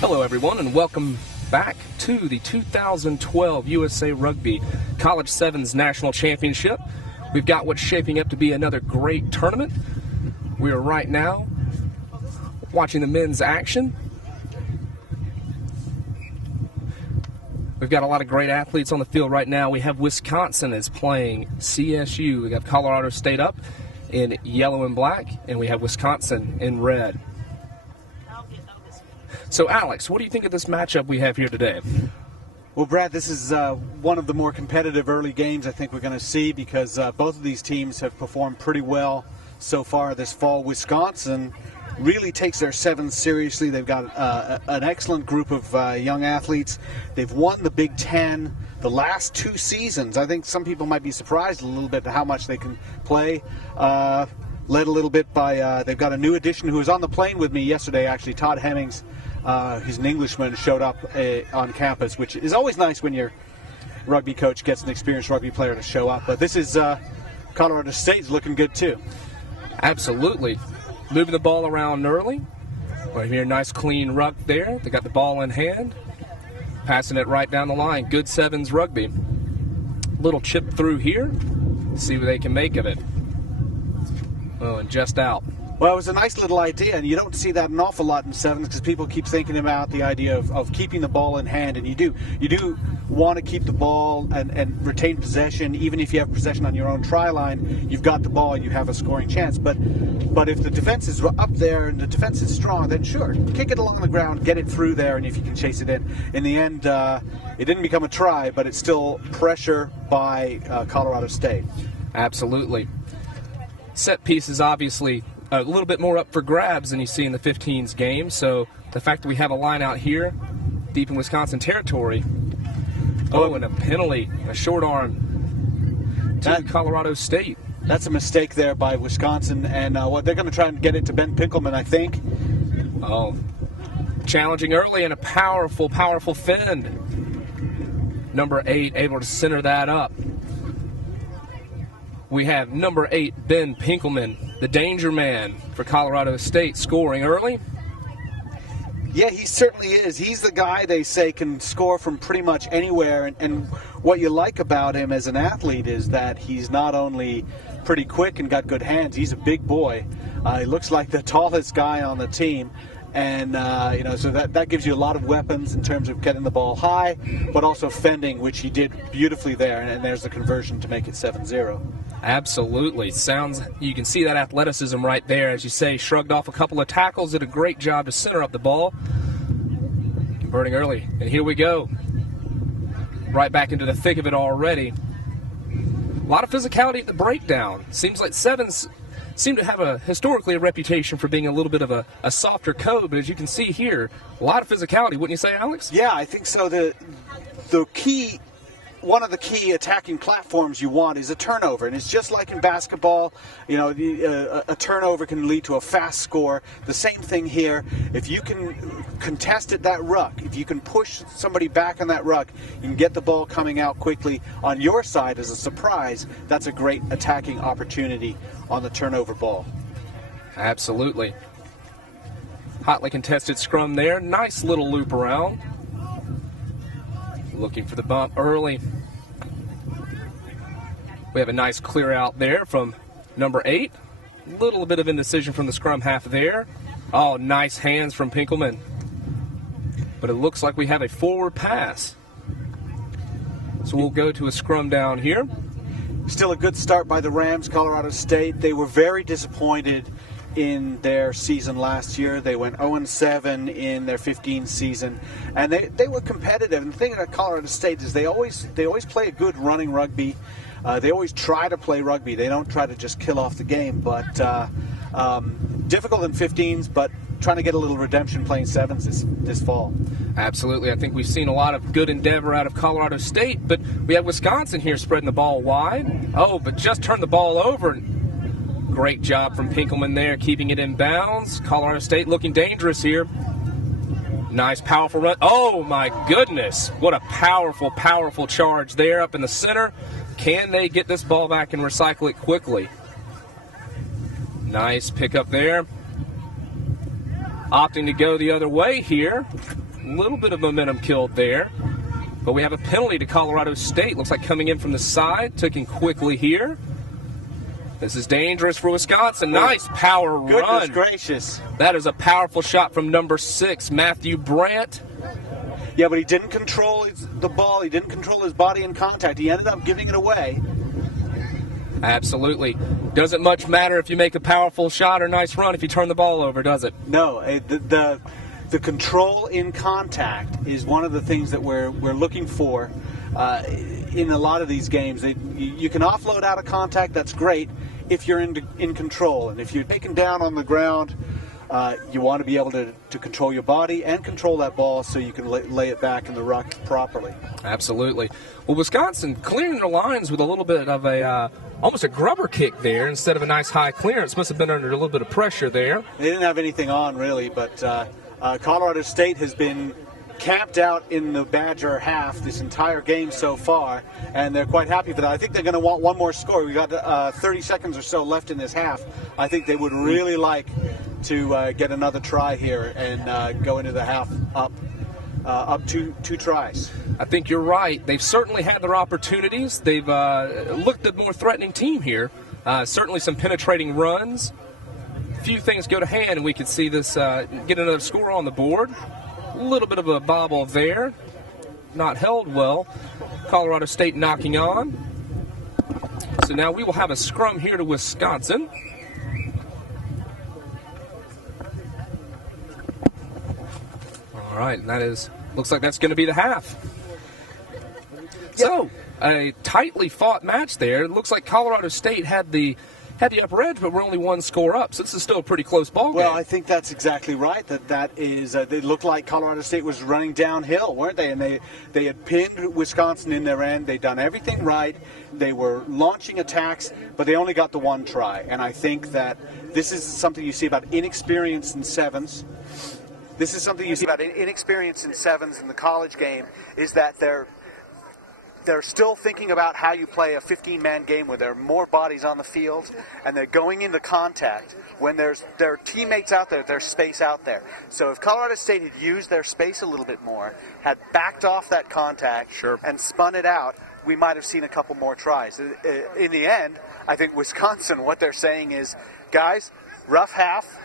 Hello everyone and welcome back to the 2012 USA Rugby College Sevens National Championship. We've got what's shaping up to be another great tournament. We are right now watching the men's action. We've got a lot of great athletes on the field right now. We have Wisconsin is playing CSU. We have Colorado State up in yellow and black, and we have Wisconsin in red. So, Alex, what do you think of this matchup we have here today? Well, Brad, this is one of the more competitive early games I think we're going to see because both of these teams have performed pretty well so far this fall. Wisconsin really takes their sevens seriously. They've got an excellent group of young athletes. They've won the Big Ten the last 2 seasons. I think some people might be surprised a little bit at how much they can play. Led a little bit by, they've got a new addition who was on the plane with me yesterday, actually, Todd Hemmings. He's an Englishman, showed up on campus, which is always nice when your rugby coach gets an experienced rugby player to show up. But this is Colorado State's looking good too. Absolutely. Moving the ball around early. Right here, nice clean ruck there. They got the ball in hand. Passing it right down the line. Good sevens rugby. Little chip through here. See what they can make of it. Oh, and just out. Well, it was a nice little idea, and you don't see that an awful lot in sevens because people keep thinking about the idea of keeping the ball in hand, and you do want to keep the ball and retain possession. Even if you have possession on your own try line, you've got the ball, you have a scoring chance. But if the defense is up there and the defense is strong, then sure, kick it along the ground, get it through there, and if you can chase it in. In the end, it didn't become a try, but it's still pressure by Colorado State. Absolutely. Set pieces, obviously, a little bit more up for grabs than you see in the 15s game. So the fact that we have a line out here deep in Wisconsin territory. Oh, and a penalty, a short arm to Colorado State. That's a mistake there by Wisconsin, and what they're going to try and get it to Ben Pinkelman, I think. Oh, challenging early and a powerful fend. Number 8 able to center that up. We have number 8, Ben Pinkelman, the danger man for Colorado State, scoring early. Yeah, he certainly is. He's the guy they say can score from pretty much anywhere. And what you like about him as an athlete is that he's not only pretty quick and got good hands, he's a big boy. He looks like the tallest guy on the team. And, so that gives you a lot of weapons in terms of getting the ball high, but also fending, which he did beautifully there. And there's the conversion to make it 7-0. Absolutely. You can see that athleticism right there. As you say, shrugged off a couple of tackles, did a great job to center up the ball. Converting early. And here we go. Right back into the thick of it already. A lot of physicality at the breakdown. Seems like sevens seem to have historically a reputation for being a little bit of a softer code, but as you can see here, a lot of physicality, wouldn't you say, Alex? Yeah, I think so. One of the key attacking platforms you want is a turnover, and it's just like in basketball. A turnover can lead to a fast score. The same thing here. If you can contest at that ruck, if you can push somebody back on that ruck, you can get the ball coming out quickly on your side as a surprise. That's a great attacking opportunity on the turnover ball. Absolutely. Hotly contested scrum there. Nice little loop around. Looking for the bump early. We have a nice clear out there from number 8. A little bit of indecision from the scrum half there. Oh, nice hands from Pinkelman. But it looks like we have a forward pass. So we'll go to a scrum down here. Still a good start by the Rams, Colorado State. They were very disappointed in their season last year. They went 0-7 in their 15 season, and they were competitive. And the thing about Colorado State is they always play a good running rugby. They always try to play rugby. They don't try to just kill off the game. But difficult in 15s, but trying to get a little redemption playing sevens this fall. Absolutely. I think we've seen a lot of good endeavor out of Colorado State, but we have Wisconsin here spreading the ball wide. Oh, but just turned the ball over. Great job from Pinkelman there, keeping it in bounds. Colorado State looking dangerous here. Nice, powerful run. Oh, my goodness. What a powerful charge there up in the center. Can they get this ball back and recycle it quickly? Nice pickup there. Opting to go the other way here. A little bit of momentum killed there. But we have a penalty to Colorado State. Looks like coming in from the side. Took him quickly here. This is dangerous for Wisconsin. Nice power run. Goodness gracious. That is a powerful shot from number 6, Matthew Brandt. Yeah, but he didn't control the ball. He didn't control his body in contact. He ended up giving it away. Absolutely. Doesn't much matter if you make a powerful shot or nice run if you turn the ball over, does it? No, the control in contact is one of the things that we're looking for in a lot of these games. You can offload out of contact, that's great, if you're in control. And if you're taken down on the ground, you want to be able to control your body and control that ball so you can lay it back in the ruck properly. Absolutely. Well, Wisconsin clearing their lines with a little bit of almost a grubber kick there instead of a nice high clearance. Must have been under a little bit of pressure there. They didn't have anything on really, but Colorado State has been camped out in the Badger half this entire game so far, and they're quite happy for that. I think they're going to want one more score. We got 30 seconds or so left in this half. I think they would really like to get another try here and go into the half up two tries. I think you're right. They've certainly had their opportunities. They've looked a more threatening team here. Certainly some penetrating runs. A few things go to hand, and we could see this get another score on the board. A little bit of a bobble there. Not held well. Colorado State knocking on. So now we will have a scrum here to Wisconsin. All right, and looks like that's going to be the half. So, a tightly fought match there. It looks like Colorado State had the upper edge, but we're only one score up, so this is still a pretty close ball game. Well, I think that's exactly right. That is, they looked like Colorado State was running downhill, weren't they? And they had pinned Wisconsin in their end. They'd done everything right. They were launching attacks, but they only got the one try. And I think that this is something you see about inexperience in sevens. This is something you see about inexperience in sevens in the college game, is that they're still thinking about how you play a 15-man game where there are more bodies on the field, and they're going into contact when there are teammates out there, there's space out there. So if Colorado State had used their space a little bit more, had backed off that contact, and spun it out, we might have seen a couple more tries. In the end, I think Wisconsin, what they're saying is, guys, rough half,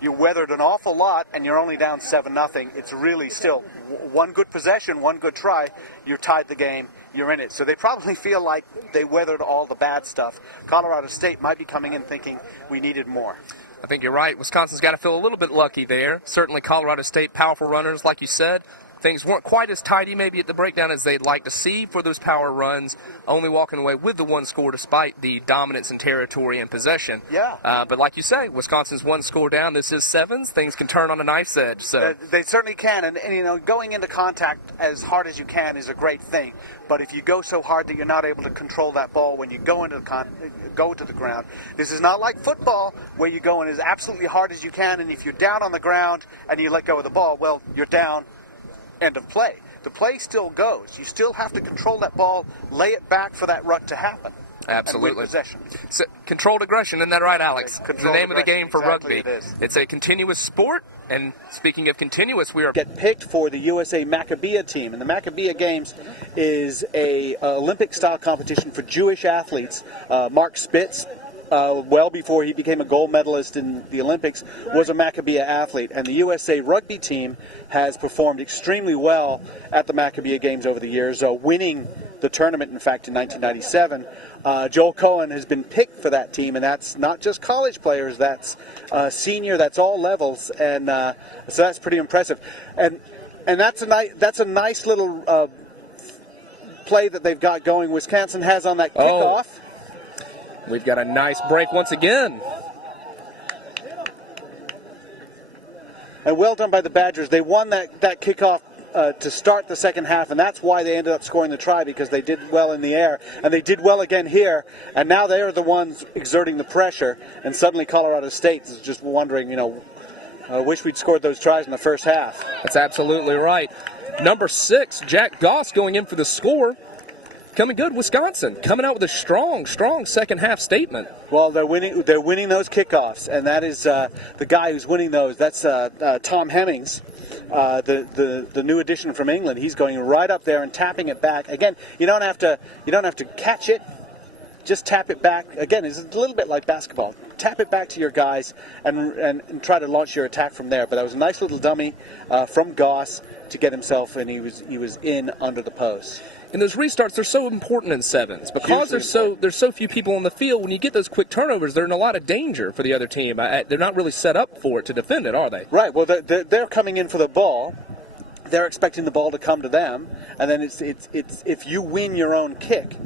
you weathered an awful lot, and you're only down 7-0. It's really still one good possession, one good try, you're tied the game, you're in it. So they probably feel like they weathered all the bad stuff. Colorado State might be coming in thinking we needed more. I think you're right. Wisconsin's got to feel a little bit lucky there. Certainly Colorado State, powerful runners, like you said. Things weren't quite as tidy maybe at the breakdown as they'd like to see for those power runs, only walking away with the one score despite the dominance in territory and possession. Yeah. But like you say, Wisconsin's one score down. This is sevens. Things can turn on a knife's edge. So they certainly can. And going into contact as hard as you can is a great thing. But if you go so hard that you're not able to control that ball when you go into go to the ground, this is not like football where you go in as absolutely hard as you can, and if you're down on the ground and you let go of the ball, well, you're down. End of play. The play still goes. You still have to control that ball, lay it back for that rut to happen. Absolutely. Possession. So, controlled aggression, isn't that right, Alex? Controlled the name of the game for exactly rugby. It is. It's a continuous sport, and speaking of continuous, we are get picked for the USA Maccabea team, and the Maccabea Games is a Olympic-style competition for Jewish athletes. Mark Spitz, well before he became a gold medalist in the Olympics, was a Maccabea athlete, and the USA Rugby team has performed extremely well at the Maccabea Games over the years, winning the tournament, in fact, in 1997. Joel Cohen has been picked for that team, and that's not just college players, that's senior, that's all levels, and so that's pretty impressive. And that's a nice little play that they've got going. Wisconsin has on that kickoff. We've got a nice break once again. And well done by the Badgers. They won that kickoff to start the second half, and that's why they ended up scoring the try, because they did well in the air. And they did well again here, and now they are the ones exerting the pressure. And suddenly Colorado State is just wondering, wish we'd scored those tries in the first half. That's absolutely right. Number 6, Jack Goss going in for the score. coming good. Wisconsin coming out with a strong second half statement. Well, they're winning those kickoffs, and that is the guy who's winning those. That's Tom Hemmings, the new addition from England. He's going right up there and tapping it back. Again, you don't have to catch it. Just tap it back. Again, it's a little bit like basketball. Tap it back to your guys and try to launch your attack from there. But that was a nice little dummy from Goss to get himself, and he was in under the post. And those restarts, they're so important in sevens because there's so few people on the field. When you get those quick turnovers, they're in a lot of danger for the other team. They're not really set up for it to defend it, are they? Right. Well, they're coming in for the ball. They're expecting the ball to come to them, and then it's if you win your own kick,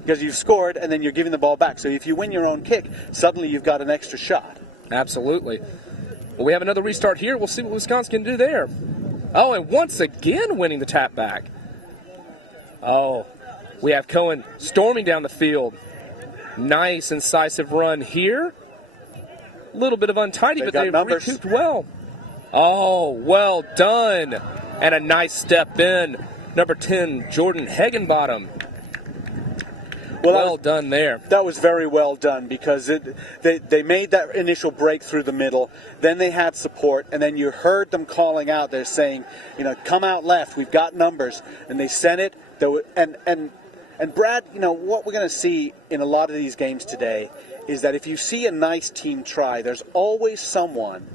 because you've scored and then you're giving the ball back. So if you win your own kick, suddenly you've got an extra shot. Absolutely. Well, we have another restart here. We'll see what Wisconsin can do there. Oh, and once again winning the tap back. Oh, we have Cohen storming down the field. Nice, incisive run here. A little bit of untidy, but they've recouped well. Oh, well done. And a nice step in. Number 10, Jordan Hegenbottom. Well done there. That was very well done because they made that initial break through the middle. Then they had support, and then you heard them calling out. They're saying, come out left. We've got numbers. And they sent it. And Brad, what we're going to see in a lot of these games today is that if you see a nice team try, there's always someone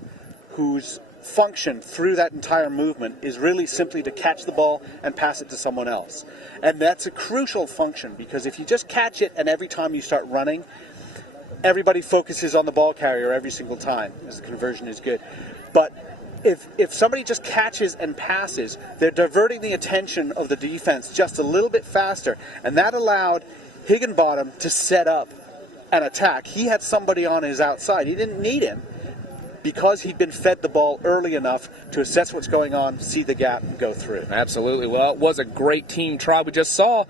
whose function through that entire movement is really simply to catch the ball and pass it to someone else. And that's a crucial function because if you just catch it and every time you start running, everybody focuses on the ball carrier every single time as the conversion is good. But if somebody just catches and passes, they're diverting the attention of the defense just a little bit faster, and that allowed Higginbottom to set up an attack. He had somebody on his outside. He didn't need him, because he'd been fed the ball early enough to assess what's going on, see the gap, and go through. Absolutely. Well, it was a great team try. We just saw,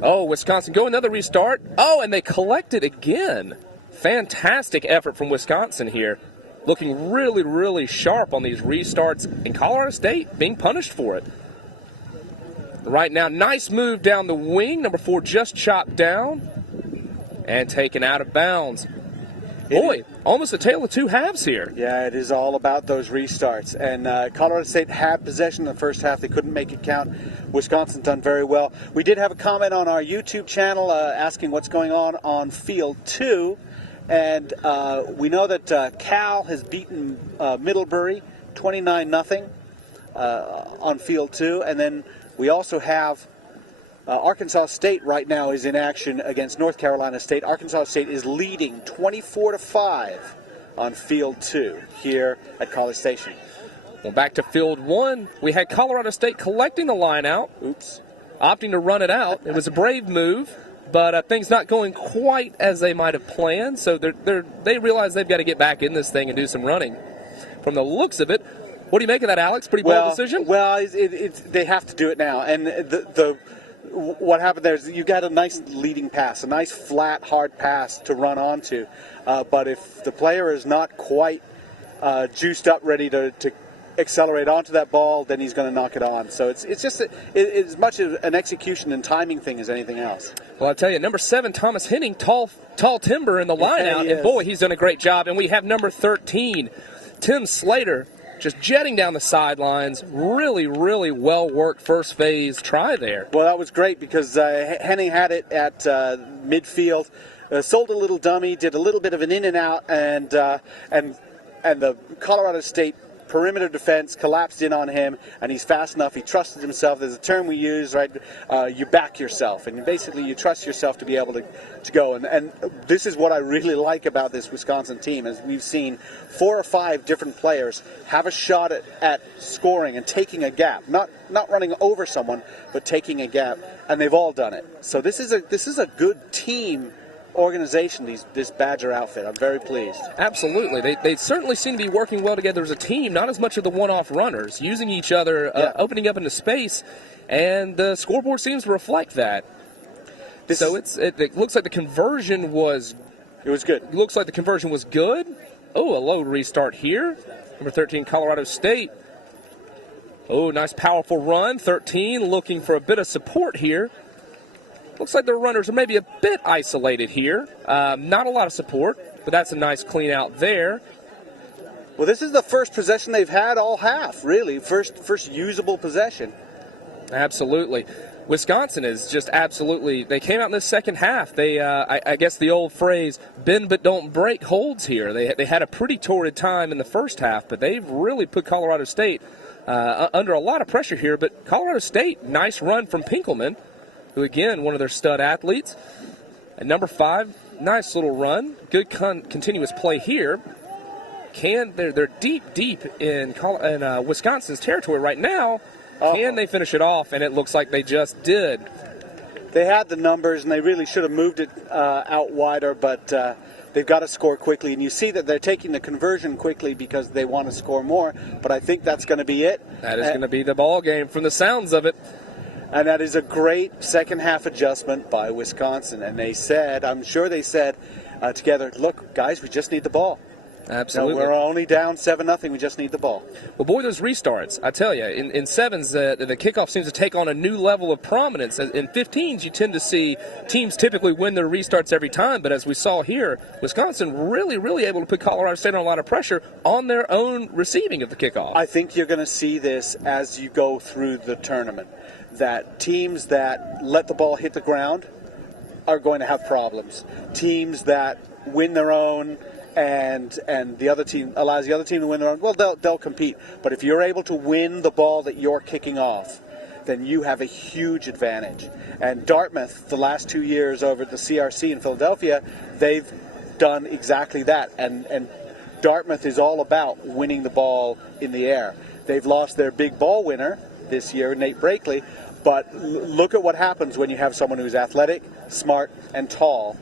Wisconsin go another restart. Oh, and they collected again. Fantastic effort from Wisconsin here. Looking really, really sharp on these restarts. And Colorado State being punished for it. Right now, nice move down the wing. Number 4 just chopped down and taken out of bounds. Boy, almost a tale of two halves here. Yeah, it is all about those restarts. And Colorado State had possession in the first half. They couldn't make it count. Wisconsin done very well. We did have a comment on our YouTube channel asking what's going on Field 2. And we know that Cal has beaten Middlebury 29-0 on Field 2. And then we also have Arkansas State right now is in action against North Carolina State. Arkansas State is leading 24-5 on Field 2 here at College Station. Well, back to Field 1. We had Colorado State collecting the line out. Oops. Opting to run it out. It was a brave move, but things not going quite as they might have planned. So they realize they've got to get back in this thing and do some running. From the looks of it, what do you make of that, Alex? Pretty bold decision? Well, they have to do it now. And what happened there is you got a nice leading pass, a nice flat, hard pass to run onto. But if the player is not quite juiced up, ready to accelerate onto that ball, then he's going to knock it on. So it's just as much an execution and timing thing as anything else. Well, I tell you, number 7, Thomas Henning, tall timber in the line out, and boy, he's done a great job. And we have number 13, Tim Slater, just jetting down the sidelines. Really, really well-worked first phase try there. Well, that was great because Henning had it at midfield, sold a little dummy, did a little bit of an in and out, and the Colorado State perimeter defense collapsed in on him, and he's fast enough. He trusted himself. There's a term we use, right? You back yourself, and basically you trust yourself to be able to go. And this is what I really like about this Wisconsin team, is we've seen 4 or 5 different players have a shot at scoring and taking a gap, not running over someone, but taking a gap, and they've all done it. So this is a good team organization, this Badger outfit. I'm very pleased. Absolutely. They certainly seem to be working well together as a team, not as much of the one-off runners, using each other, opening up into space, and the scoreboard seems to reflect that. It looks like the conversion was... It was good. It looks like the conversion was good. Oh, a low restart here. Number 13, Colorado State. Oh, nice powerful run. 13 looking for a bit of support here. Looks like their runners are maybe a bit isolated here. Not a lot of support, but that's a nice clean out there. Well, this is the first possession they've had all half, really. First usable possession. Absolutely. Wisconsin is just absolutely, they came out in the second half. They, I guess the old phrase, bend but don't break holds here. They had a pretty torrid time in the first half, but they've really put Colorado State under a lot of pressure here. But Colorado State, nice run from Pinkelman, who again, one of their stud athletes. At number 5, nice little run. Good continuous play here. They're deep in Wisconsin's territory right now. Can they finish it off? And it looks like they just did. They had the numbers, and they really should have moved it out wider, but they've got to score quickly. And you see that they're taking the conversion quickly because they want to score more, but I think that's going to be it. That is going to be the ball game from the sounds of it. And that is a great second-half adjustment by Wisconsin. And they said, I'm sure they said together, look, guys, we just need the ball. Absolutely. No, we're only down 7-0. We just need the ball. Well, boy, those restarts, I tell you, in sevens, the kickoff seems to take on a new level of prominence. In 15s, you tend to see teams typically win their restarts every time, but as we saw here, Wisconsin really able to put Colorado State on a lot of pressure on their own receiving of the kickoff. I think you're going to see this as you go through the tournament, that teams that let the ball hit the ground are going to have problems. Teams that win their own and the other team allows the other team to win their own, well, they'll compete. But if you're able to win the ball that you're kicking off, then you have a huge advantage. And Dartmouth, the last 2 years over at the CRC in Philadelphia, they've done exactly that. And Dartmouth is all about winning the ball in the air. They've lost their big ball winner this year, Nate Brakely, but look at what happens when you have someone who's athletic, smart, and tall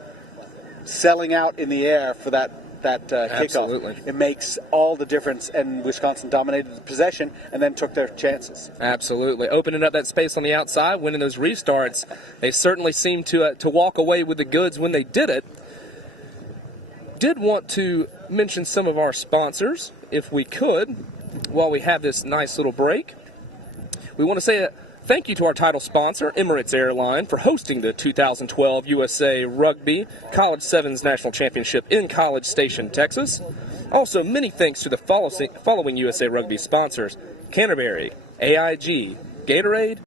selling out in the air for that kickoff. Absolutely. It makes all the difference, and Wisconsin dominated the possession and then took their chances. Absolutely. Opening up that space on the outside, winning those restarts. They certainly seemed to walk away with the goods when they did it. Did want to mention some of our sponsors, if we could, while we have this nice little break. We want to say thank you to our title sponsor, Emirates Airline, for hosting the 2012 USA Rugby College Sevens National Championship in College Station, Texas. Also, many thanks to the following USA Rugby sponsors: Canterbury, AIG, Gatorade,